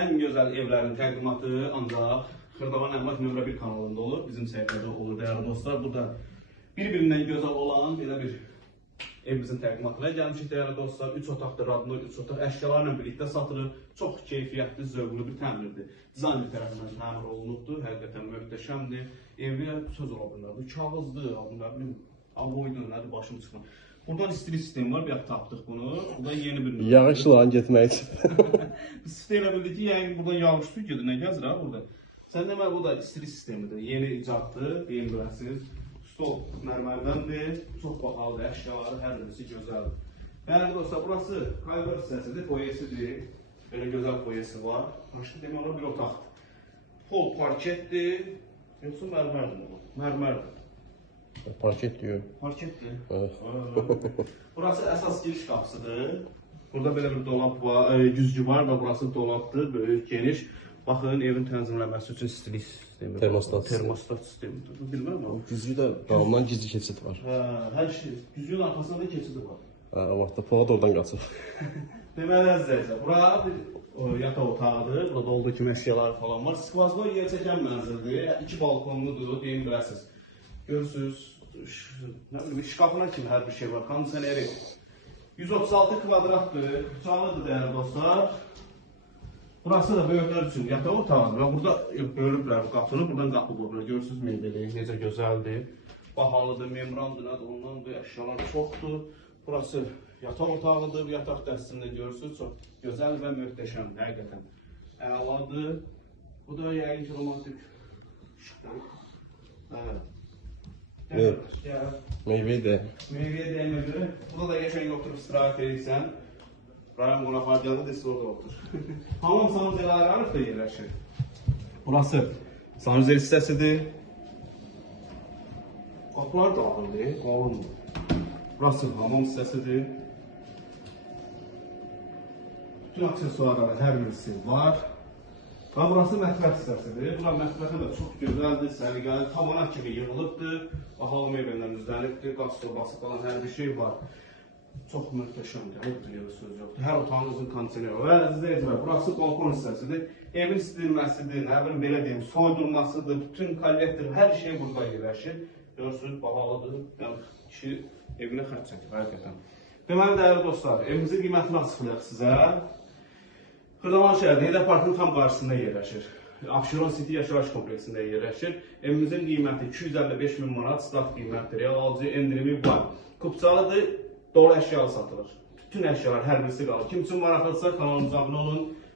ən gözəl evlərin təqdimatı ancaq Xırdavan Əmlak nömrə 1 kanalında olur. Bizim səhifədə olur dəyərli dostlar. Burada bir-birindən gözəl olan belə bir evimizin təqdimatına gəlmişik dəyərli dostlar. 3 otaqlı radno, 3 otaq əşyalarla birlikdə satılır. Çox keyfiyyətli, zövqlü bir təmirdir. Dizayner tərəfindən təmir olunubdur. Həqiqətən möhtəşəmdir. Evə söz ola bilər. Bu kağızdır, nə bilim, avoydun, nədir, başım çıxmır. Buradan istilik sistemi var, bir yaxı tapdıq bunu. Burada yeni bir nömrə. Yağışla getmək üçün. Biz elə bildik ki, yəni buradan yağış su gedir, nə gəzir ha burada? Sən demək, bu da istilik sistemidir. Yeni icaddır, deyin biləsiniz. Stol mərmərindəndir, çox bahalıdır, əşyaları hər birisi gözəldir. Bəli dostlar, burası kayvar hissəsidir, foyesidir. Belə gözəl foyesi var. Başqa demək olar bir otaqdır. Pol parketdir, yoxsa mərmərdir bu? Mərmərdir. Parket diyor. Parketdir. Burası əsas giriş qapısıdır. Burada belə bir dolap var, güzgü var və burası dolapdır, böyük, geniş. Baxın, evin tənzimləməsi üçün istilik sistemi. Termostat sistemi. Bilməm mi? Güzgü də dalından gizli keçid var. Hər şey. Güzgünün arxasında da keçidi var. Amma da Polad oradan qaçır. Deməli əzizlər, bura bir yataq otağıdır. Burada olduğu kimi əşyalar falan var. Skvazlı yer çəkən mənzildir. 2 balkonludur, deyin biləsiniz. Görürsünüz, nə bilim, şkafına kimi hər bir şey var. Kondisioneri 136 kvadratdır, canlıdır dəyərli dostlar. Burası da böyüklər üçün yataq otağıdır və burada bölüblər qapını, buradan qapı qoyurlar. Görürsünüz mebeli, necə gözəldir. Bahalıdır, membrandır, nədir, ondandır, əşyalar çoxdur. Burası yataq otağıdır, yataq dəstəsində görürsünüz, çox gözəl və möhtəşəmdir, həqiqətən. Əladır. Bu da yəqin ki, romantik şıqdır. Meyveyi də. Meyveye değme göre. Burada da geçen oturup istirahat edirsən. Rayon qonaqlar gəldi, siz orada otur. Hamam sanuzələri arıq da yerləşir. Burası sanuzəl hissəsidir. Qapılar da ağırdır, qalındır. Burası hamam hissəsidir. Bütün aksesuarları hər birisi var. Və burası mətbəx hissəsidir. Bura mətbəxi də çox gözəldir, səliqəli, tavana kimi yığılıbdır. Bahalı meyvələr üzlənibdir, qaz sobası falan hər bir şey var. Çox möhtəşəmdir, heç söz yoxdur. Hər otağınızın kondisioneri var. Və əzizləyicilər, burası balkon hissəsidir. Evin istilməsidir, nə bilim belə deyim, soydurmasıdır, bütün kollektor, hər şey burada yerləşir. Görürsünüz, bahalıdır. Yəni, kişi evinə xərc çəkir, həqiqətən. Deməli, dəyərli dostlar, evimizin qiymətini açıqlayaq sizə. Xırdavan şəhərində Heydər Parkının tam qarşısında yerləşir. Abşeron City yaşayış kompleksində yerləşir. Evimizin qiyməti 255 min manat, start qiymətdir. Real alıcı endirimi var. Kupçalıdır, dolu əşyalı satılır. Bütün əşyalar hər birisi qalır. Kim üçün maraqlıdırsa kanalımıza abunə olun.